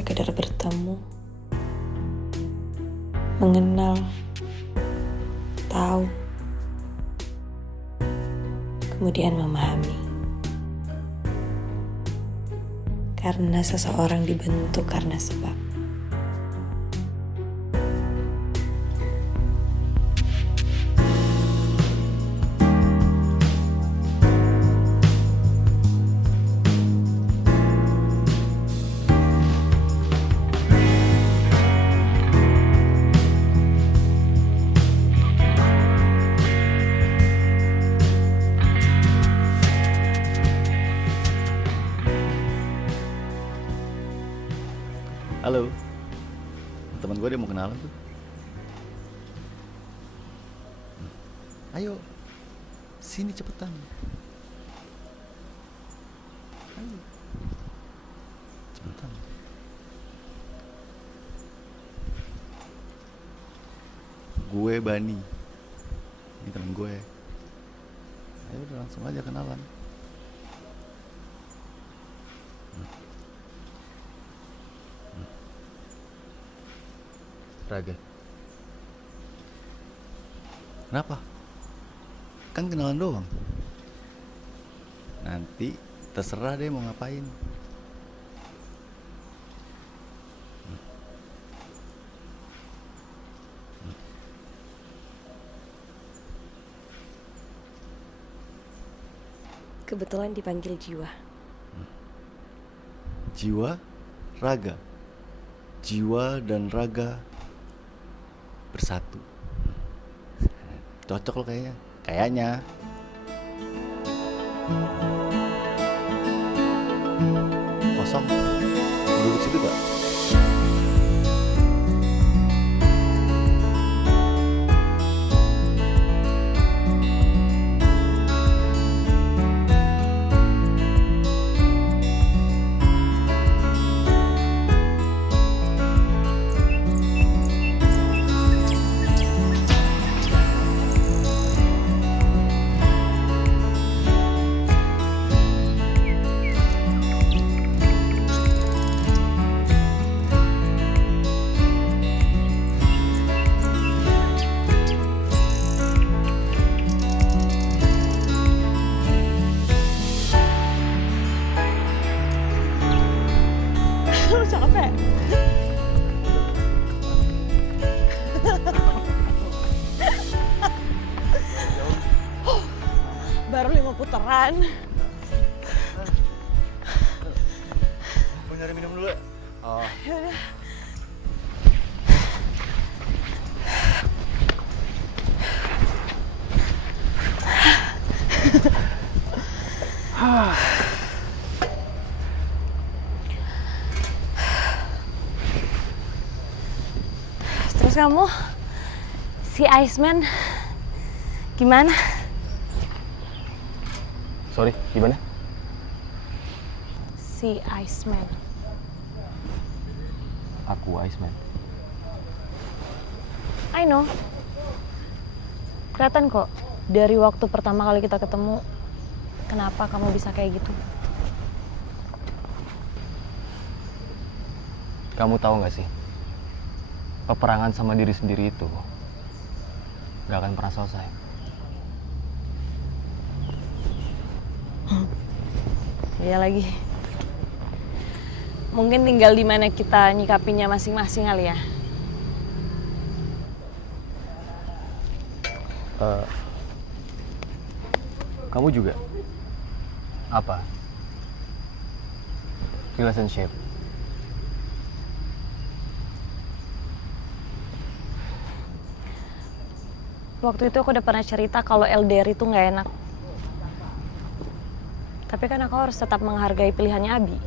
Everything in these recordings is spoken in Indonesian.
sekedar bertemu, mengenal, tahu, kemudian memahami. Karena seseorang dibentuk karena sebab. Halo, teman gue dia mau kenalan tuh. Ayo, sini cepetan. Ayo, cepetan. Gue Bani, ini temen gue. Ayo udah langsung aja kenalan. Raga, Kenapa? Kan kenalan doang. Nanti terserah deh mau ngapain. Kebetulan dipanggil Jiwa. Jiwa, raga. Jiwa dan raga bersatu. Cocok lo kayaknya. Kayaknya. Kosong. Mau duduk situ gak? Lu capek? Baru 5 putaran. Mau nyari minum dulu ya? Oh. Yaudah. Terus kamu, si Iceman, gimana? sorry, gimana? Si Iceman. Aku Iceman. I know. Kelihatan kok dari waktu pertama kali kita ketemu, kenapa kamu bisa kayak gitu. Kamu tahu nggak sih, peperangan sama diri sendiri itu nggak akan pernah selesai. Iya lagi. Mungkin tinggal di mana kita nyikapinya masing-masing kali ya. Kamu juga? Apa? Relationship? Waktu itu aku udah pernah cerita kalau LDR itu nggak enak. Tapi kan aku harus tetap menghargai pilihannya Abi.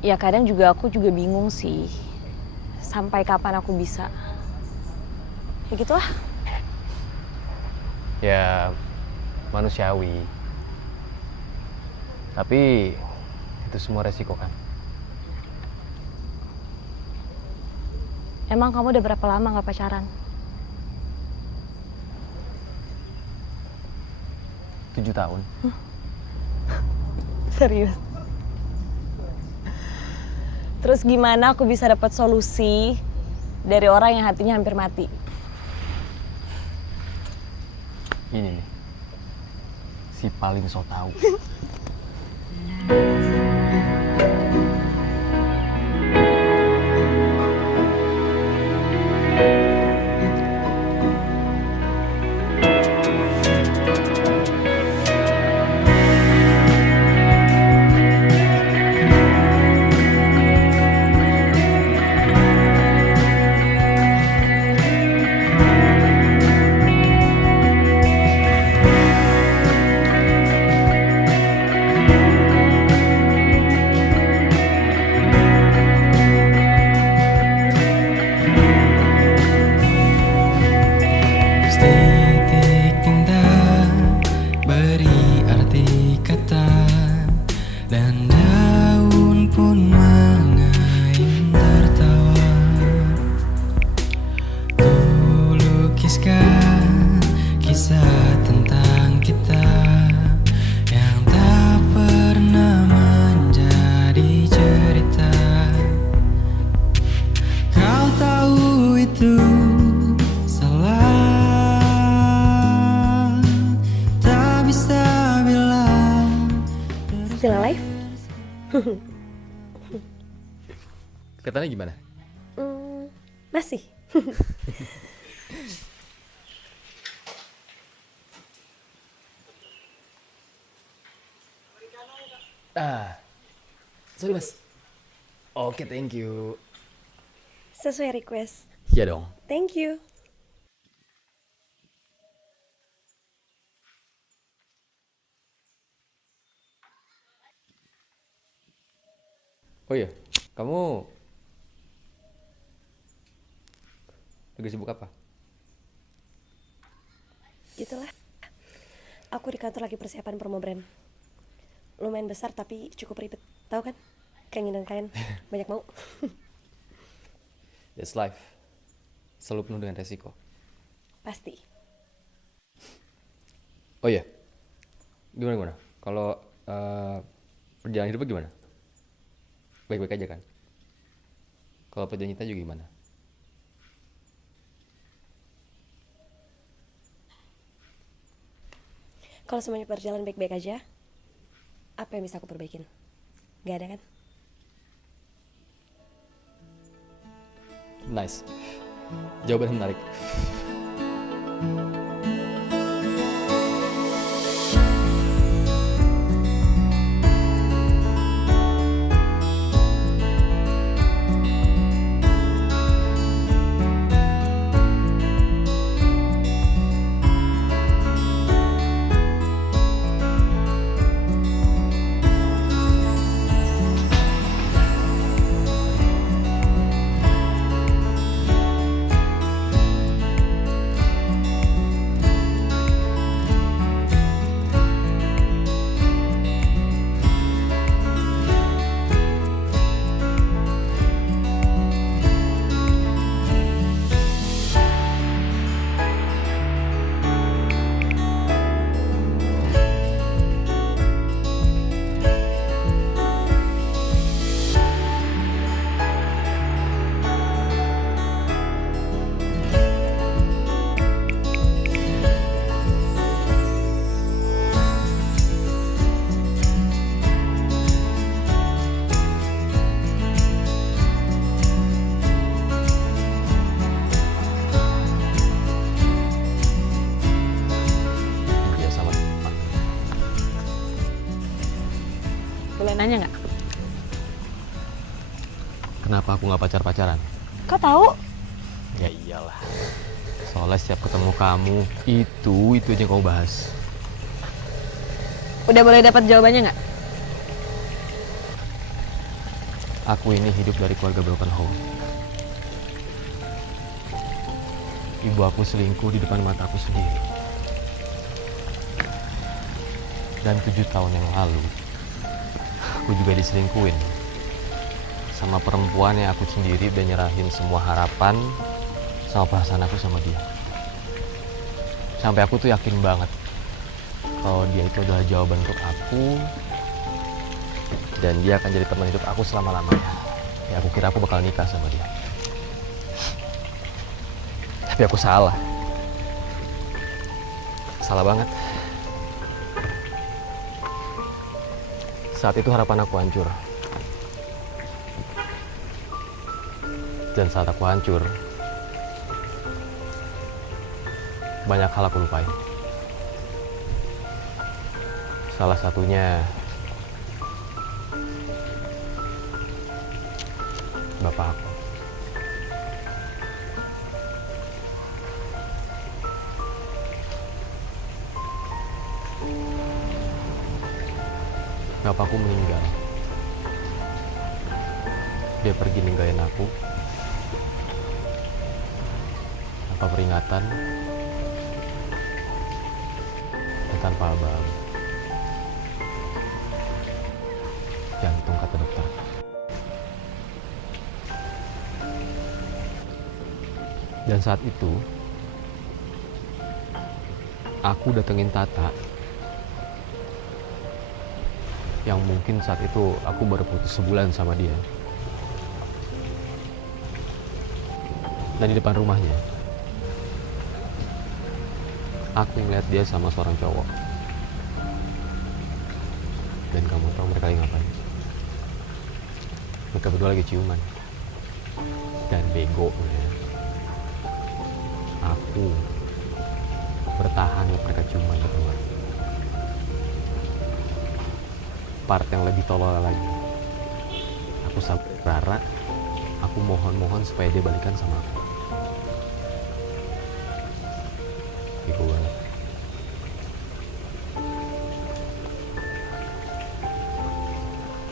Ya kadang juga aku juga bingung sih. Sampai kapan aku bisa. Ya gitulah. Ya, manusiawi. Tapi itu semua resiko kan? Emang kamu udah berapa lama nggak pacaran? 7 tahun. Serius? Terus gimana aku bisa dapat solusi dari orang yang hatinya hampir mati? Ini nih, si paling so tahu. Setitik tinta beri arti kata, dan daun pun mengayun tertawa. Ku lukiskan kisah tentang kita yang tak pernah menjadi cerita. Kau tahu itu Still alive? Kelihatannya gimana? Masih. Sorry mas. Oke, thank you. Sesuai request. Iya dong. Thank you. Oh iya, kamu lagi sibuk apa? Gitulah. Aku di kantor lagi persiapan promo brand. Lumayan besar tapi cukup ribet. Tahu kan? Keinginan kalian banyak mau. That's life. Selalu penuh dengan resiko. Pasti. Oh iya, gimana? Kalau perjalanan hidupnya gimana? Baik-baik aja kan? Kalau perjalanan cinta juga gimana? Kalau semuanya berjalan baik-baik aja, apa yang bisa aku perbaikin? Gak ada kan? Nice. Jawaban menarik. Boleh nanya nggak? Kenapa aku nggak pacaran? Kau tahu? Ya iyalah. Soalnya setiap ketemu kamu, itu aja yang kau bahas. Udah boleh dapat jawabannya nggak? Aku ini hidup dari keluarga broken home. Ibu aku selingkuh di depan mata aku sendiri. Dan 7 tahun yang lalu, aku juga diselingkuhin sama perempuan yang aku sendiri udah nyerahin semua harapan sama perasaan aku sama dia. Sampai aku tuh yakin banget kalau dia itu adalah jawaban untuk aku dan dia akan jadi teman hidup aku selama-lamanya. Ya aku kira aku bakal nikah sama dia. Tapi aku salah. Salah banget. Saat itu harapan aku hancur. Dan saat aku hancur, banyak hal aku lupain. Salah satunya bapak aku. Bapakku meninggal. Dia pergi ninggalin aku tanpa peringatan dan tanpa abang. Jantung kata dokter. Dan saat itu aku datengin Tata yang mungkin saat itu aku baru putus sebulan sama dia. Dan di depan rumahnya aku ngeliat dia sama seorang cowok. Dan kamu tahu mereka lagi ngapain? Mereka berdua lagi ciuman. Dan begonya aku bertahan mereka ciuman berdua. Part yang lebih tolol lagi, aku sampai Rara, aku mohon supaya dia balikan sama aku. Bego banget.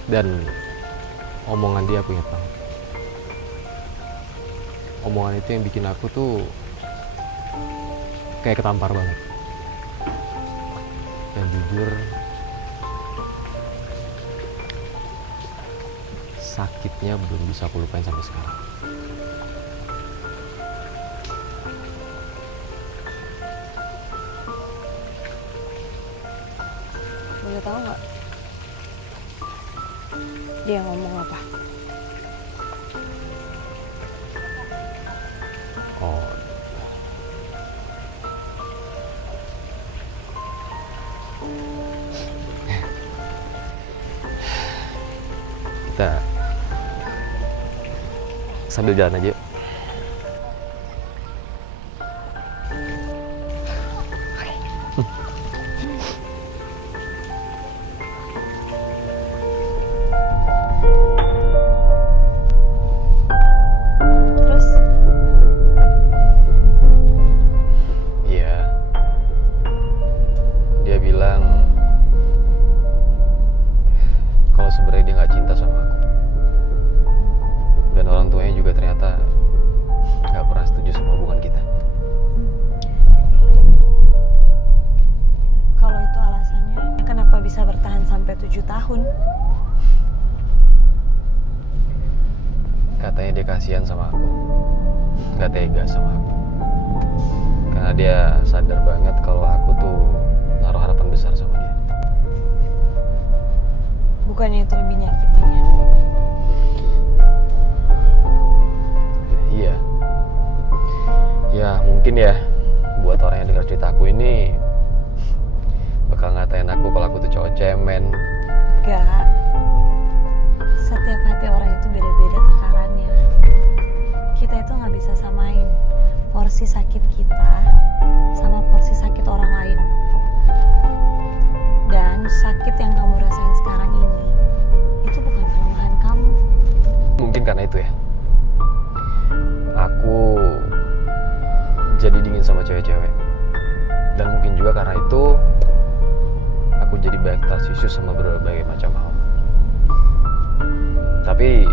Dan omongan dia aku ingat banget. Omongan itu yang bikin aku tuh kayak ketampar banget. Dan jujur, sakitnya belum bisa aku lupain sampai sekarang. Boleh tahu nggak? Dia ngomong apa? Oh, kita sambil jalan aja yuk. Terus? Iya, dia bilang kalau sebenarnya dia nggak cinta sama aku. Dan orang tuanya juga ternyata nggak pernah setuju sama hubungan kita. Kalau itu alasannya, kenapa bisa bertahan sampai 7 tahun? Katanya dia kasihan sama aku, nggak tega sama aku. Karena dia sadar banget kalau aku tuh naruh harapan besar sama dia. Bukannya itu lebih nyakitin ya? Iya. Ya mungkin ya buat orang yang dengar cerita aku ini bakal ngatain aku kalau aku tuh cowok cemen. Gak. Setiap hati orang itu beda-beda takarannya. Kita itu nggak bisa samain porsi sakit kita sama porsi sakit orang lain. Dan sakit yang kamu rasain sekarang ini itu bukan kelemahan kamu. Mungkin karena itu ya. Aku jadi dingin sama cewek-cewek. Dan mungkin juga karena itu aku jadi banyak trust issues sama berbagai macam hal. Tapi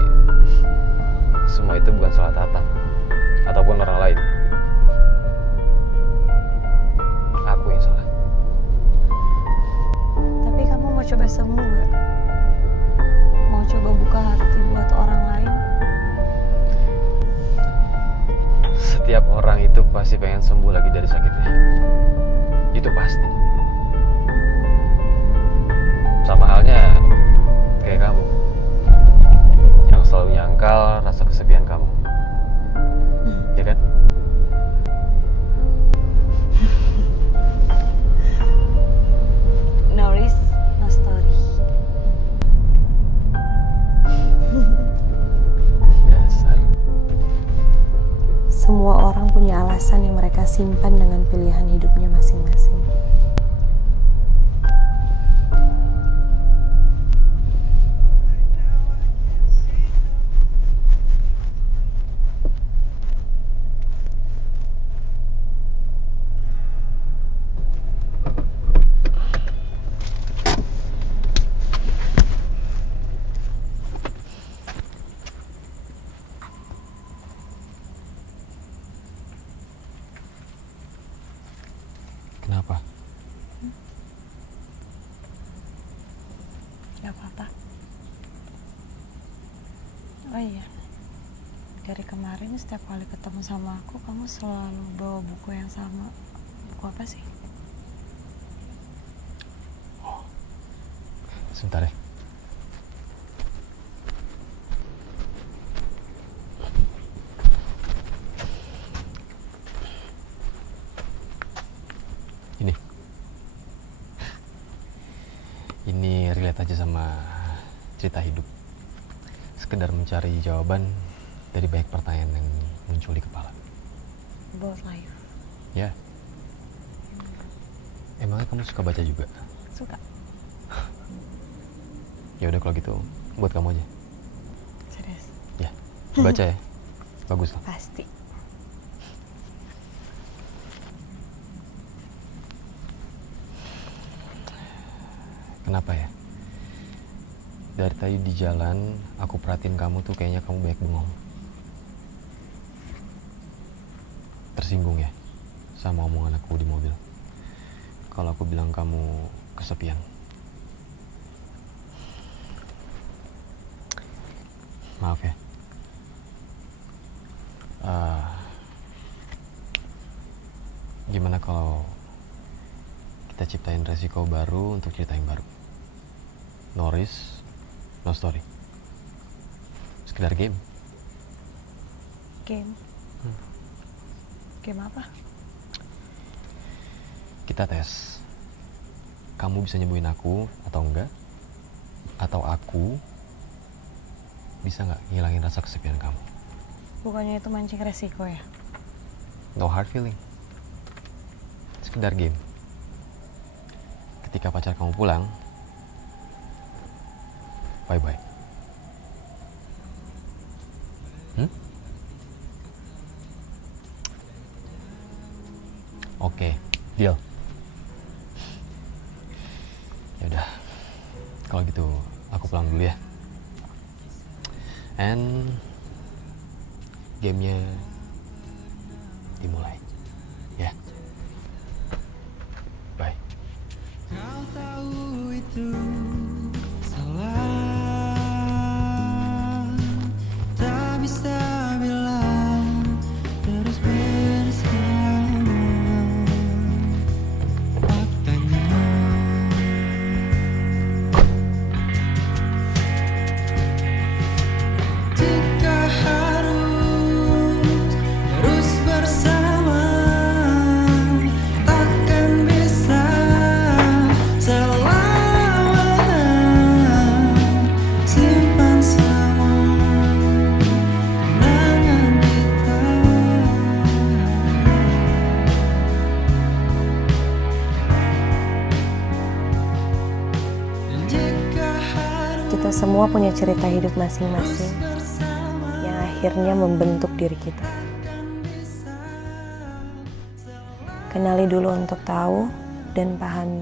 semua itu bukan salah Tata ataupun orang lain. Aku yang salah. Tapi kamu mau coba sembuh gak? Mau coba buka hati buat orang lain? Setiap orang itu pasti pengen sembuh lagi dari sakitnya. Itu pasti. Sama halnya kayak kamu yang selalu nyangkal Semua orang punya alasan yang mereka simpan dengan pilihan hidupnya masing-masing. Kenapa? Gak apa-apa. Oh iya, dari kemarin setiap kali ketemu sama aku, kamu selalu bawa buku yang sama. Buku apa sih? Sebentar ya. Ini relate aja sama cerita hidup. Sekedar mencari jawaban dari banyak pertanyaan yang muncul di kepala. About life. Ya. Emangnya kamu suka baca juga? Suka. Ya udah kalau gitu, buat kamu aja. Serius? Ya, baca ya. Bagus lah. Pasti. Kenapa ya? Dari tadi di jalan, aku perhatiin kamu tuh kayaknya kamu banyak bengong. Tersinggung ya sama omongan aku di mobil. Kalau aku bilang kamu kesepian. Maaf ya. Gimana kalau kita ciptain resiko baru untuk cerita yang baru? No risk, no story. Sekedar game. Game? Game apa? Kita tes. Kamu bisa nyembuhin aku atau enggak? Atau aku bisa nggak ngilangin rasa kesepian kamu? Bukannya itu mancing resiko ya? No hard feeling. Sekedar game. Ketika pacar kamu pulang, bye-bye. Oke, deal. Ya udah. Kalau gitu, aku pulang dulu ya. And gamenya dimulai. Ya. Bye. Kau tahu itu salah, tak bisa bilang terus bersama. Faktanya jika harus terus bersama, takkan bisa selamanya simpan semua kenangan kita. Dan jika harus Kita semua punya cerita hidup masing-masing bersama, yang akhirnya membentuk diri kita. Kenali dulu untuk tahu dan pahami,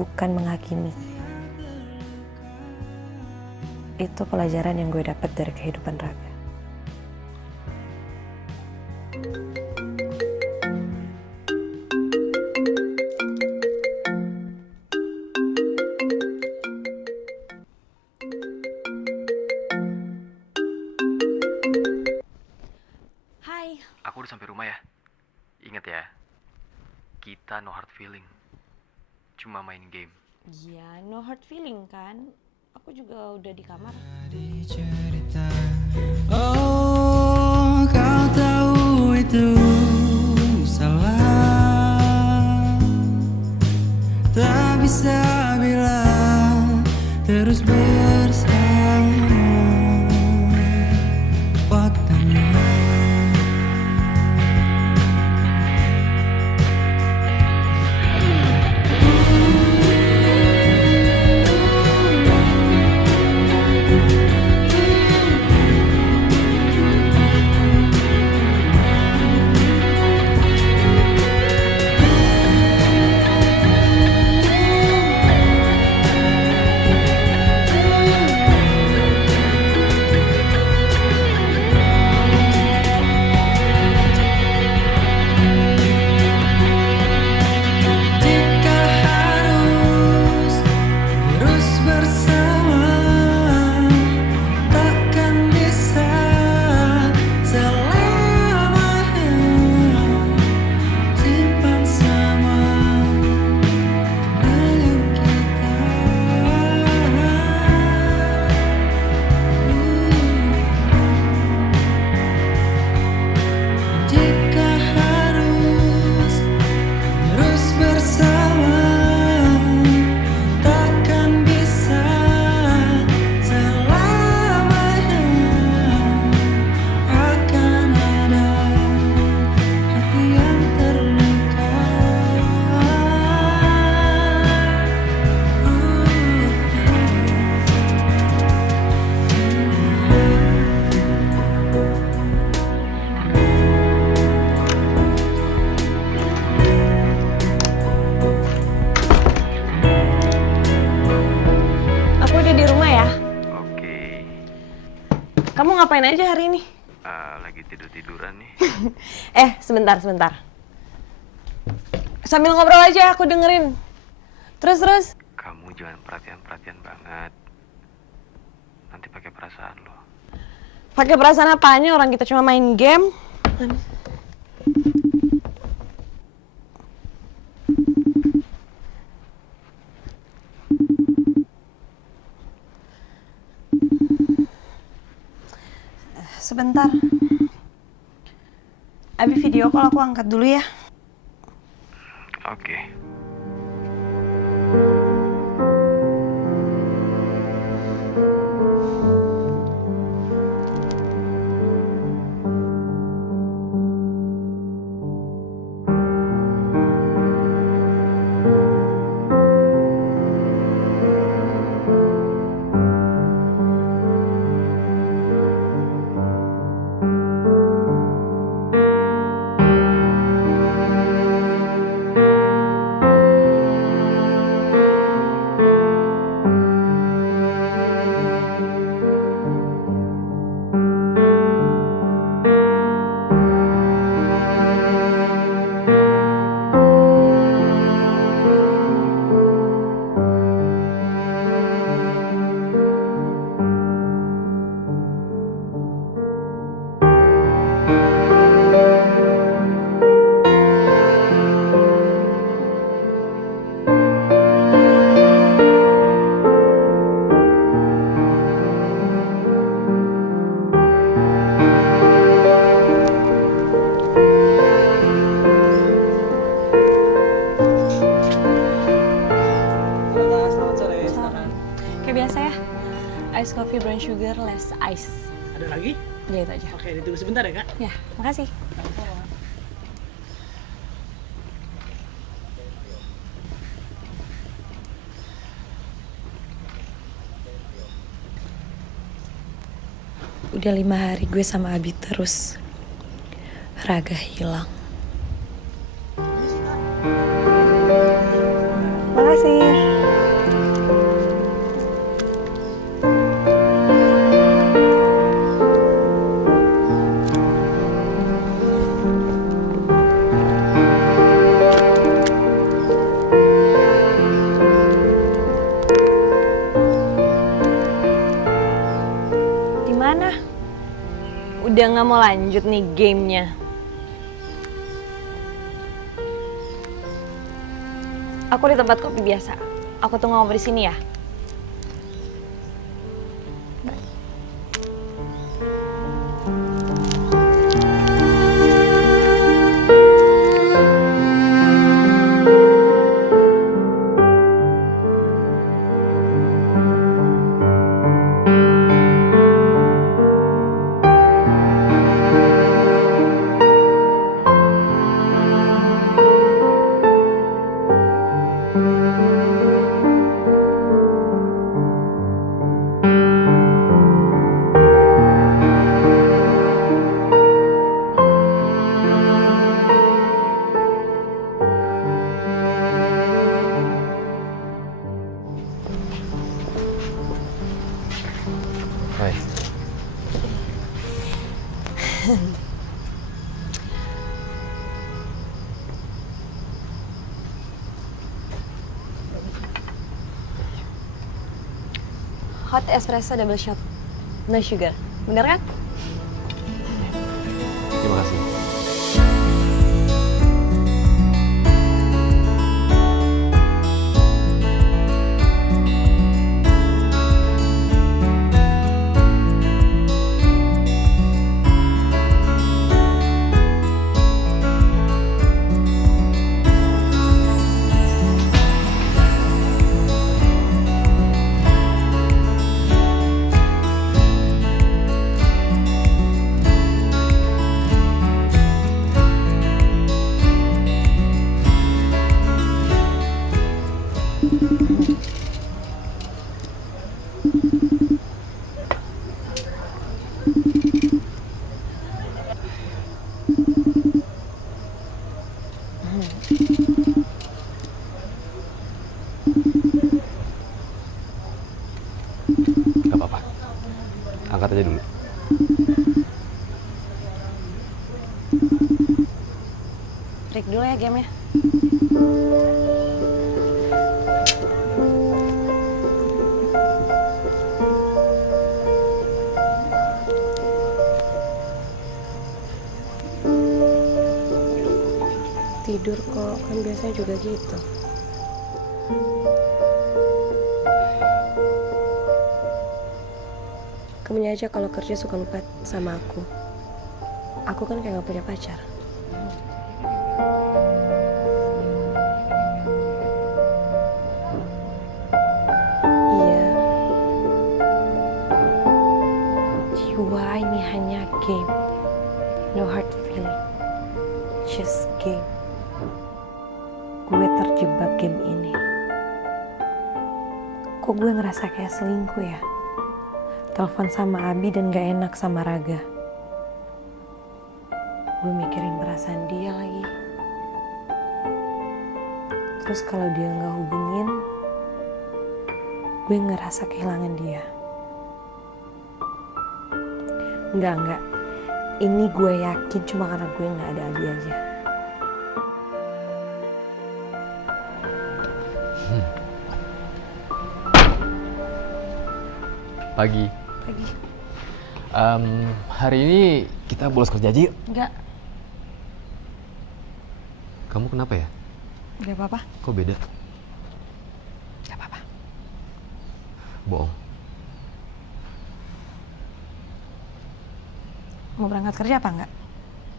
bukan menghakimi. Itu pelajaran yang gue dapat dari kehidupan Raga. Hai. Aku udah sampai rumah ya. Ingat ya, kita no hard feeling. Cuma main game. Iya, no hard feeling kan? Aku juga udah di kamar. di cerita. Oh, kau tahu itu salah, tak bisa bilang terus bersama. Faktanya Kamu ngapain aja hari ini? Lagi tidur-tiduran nih. Sebentar. Sambil ngobrol aja, aku dengerin. Terus. Kamu jangan perhatian banget. Nanti pakai perasaan lo. Pakai perasaan apanya, orang kita cuma main game. Sebentar. Abi video call, aku angkat dulu ya. Oke. Kayak biasa ya, ice coffee brown sugar less ice. Ada lagi? Ya itu aja. Oke, ditunggu sebentar ya, Kak. Ya, makasih. Udah 5 hari gue sama Abi terus. Raga hilang. Makasih. Gimana? Udah nggak mau lanjut nih gamenya? Aku di tempat kopi biasa. Aku tunggu kamu di sini ya. Hai. Hot espresso double shot, no sugar. Bener kan? Terima kasih. Gak apa-apa. Angkat aja dulu. Break dulu ya gamenya. Tidur kok, kan biasanya juga gitu. Kamunya aja kalau kerja suka lupa sama aku. Aku kan kayak gak punya pacar. Iya. Jiwa ini hanya game. No hard feeling. Just game. Gue terjebak game ini. Kok gue ngerasa kayak selingkuh ya? Telepon sama Abi dan gak enak sama Raga. Gue mikirin perasaan dia lagi. Terus kalau dia gak hubungin, gue ngerasa kehilangan dia. Enggak. Ini gue yakin cuma karena gue gak ada Abi aja. Pagi. Pagi. Hari ini kita bolos kerja aja yuk. Enggak. Kamu kenapa ya? Enggak apa-apa. Kok beda? Enggak apa-apa. Bohong. Mau berangkat kerja apa enggak?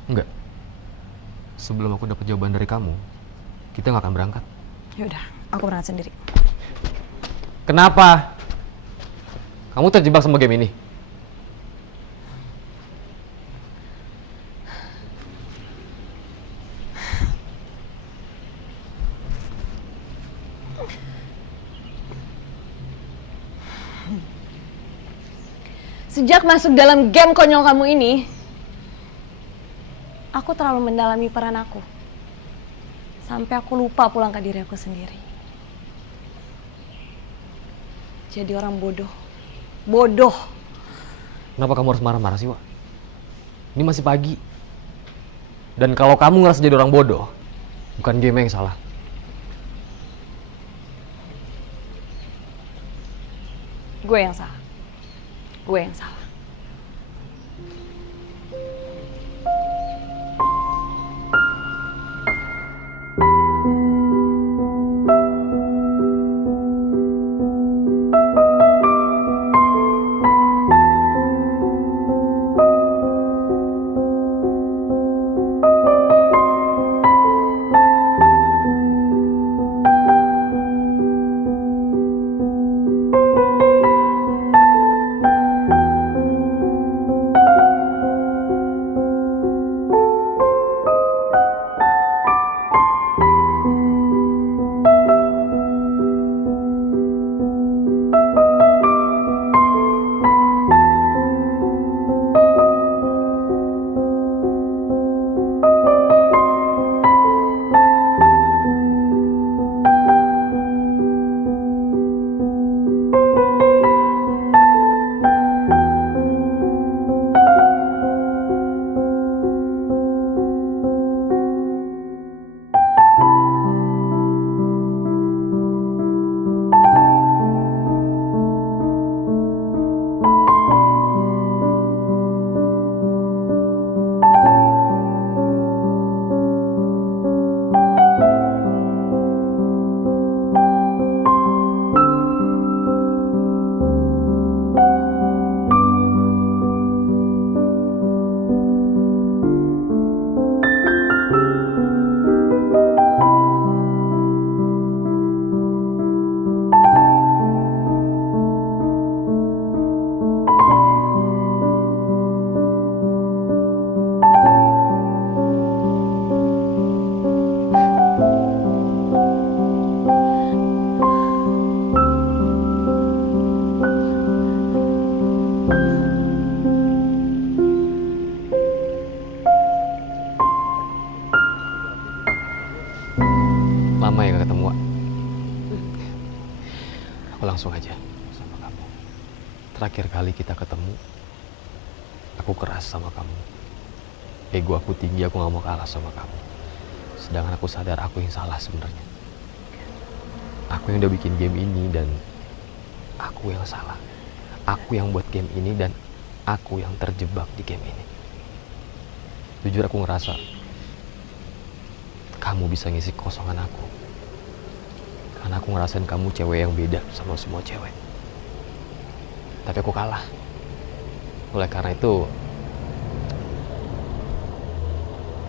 Enggak. Sebelum aku dapat jawaban dari kamu, kita nggak akan berangkat. Yaudah, aku berangkat sendiri. Kenapa? Kamu terjebak sama game ini? Sejak masuk dalam game konyol kamu ini, aku terlalu mendalami peran aku. Sampai aku lupa pulang ke diri aku sendiri. Jadi orang bodoh. Bodoh. Kenapa kamu harus marah-marah sih, Wak? Ini masih pagi. Dan kalau kamu ngerasa jadi orang bodoh, bukan game yang salah. Gue yang salah. Gue yang salah. Lama ya gak ketemu, Wak? Aku langsung aja sama kamu. Terakhir kali kita ketemu Aku keras sama kamu. Ego aku tinggi, aku gak mau kalah sama kamu. Sedangkan aku sadar aku yang salah sebenarnya. Aku yang udah bikin game ini dan aku yang salah. Aku yang buat game ini dan aku yang terjebak di game ini. Jujur aku ngerasa kamu bisa ngisi kosongan aku. Karena aku ngerasain kamu cewek yang beda sama semua cewek. Tapi aku kalah. Oleh karena itu,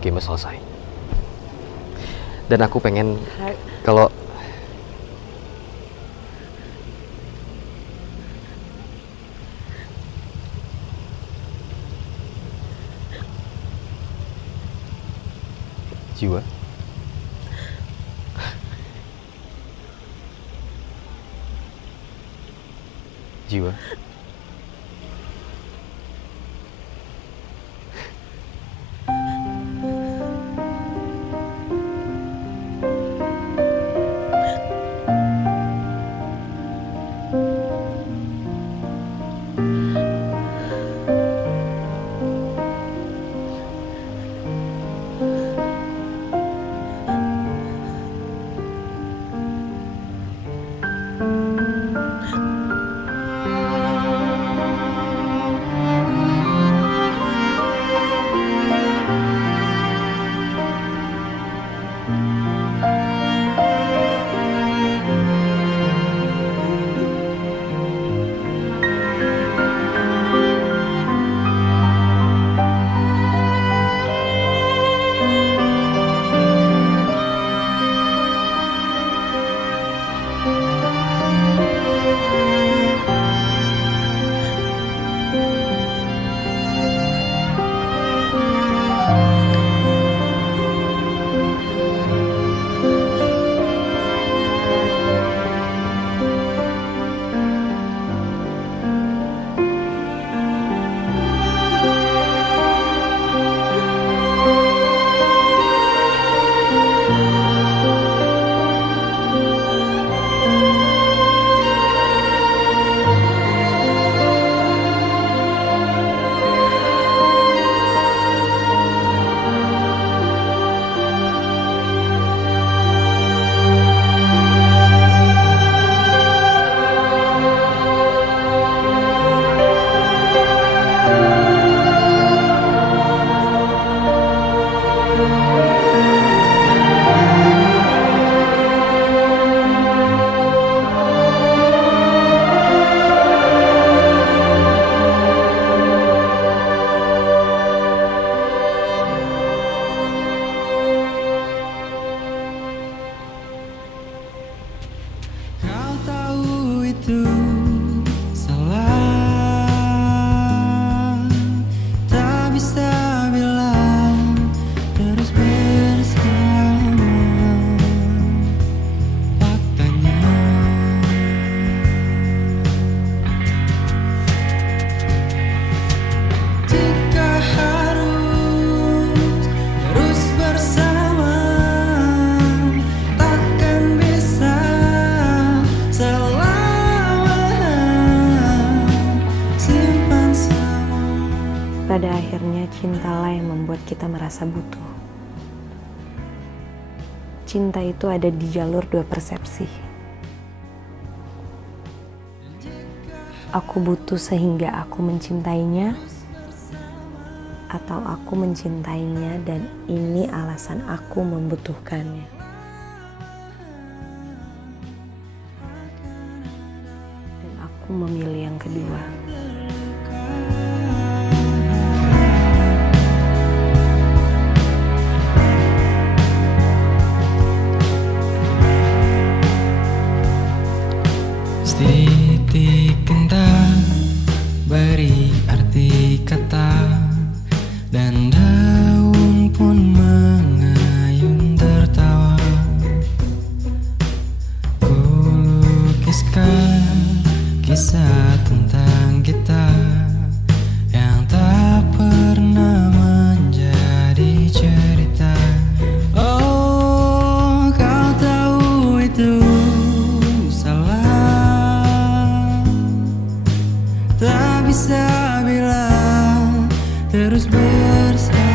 game selesai. Dan aku pengen kalau jiwa jiwa Kau tahu itu salah, tak bisa bilang terus bersama. Faktanya jika harus terus bersama, takkan bisa selamanya simpan sama. Pada akhirnya cintalah yang membuat kita merasa butuh. Cinta itu ada di jalur dua persepsi. Aku butuh sehingga aku mencintainya, atau aku mencintainya dan ini alasan aku membutuhkannya. Dan aku memilih yang kedua. Setitik indah beri arti kata, dan daun pun mengayun tertawa. Ku lukiskan kisah tentang kita yang tak pernah menjadi cerita. Oh, kau tahu itu salah, tak bisa bilang terus bersama.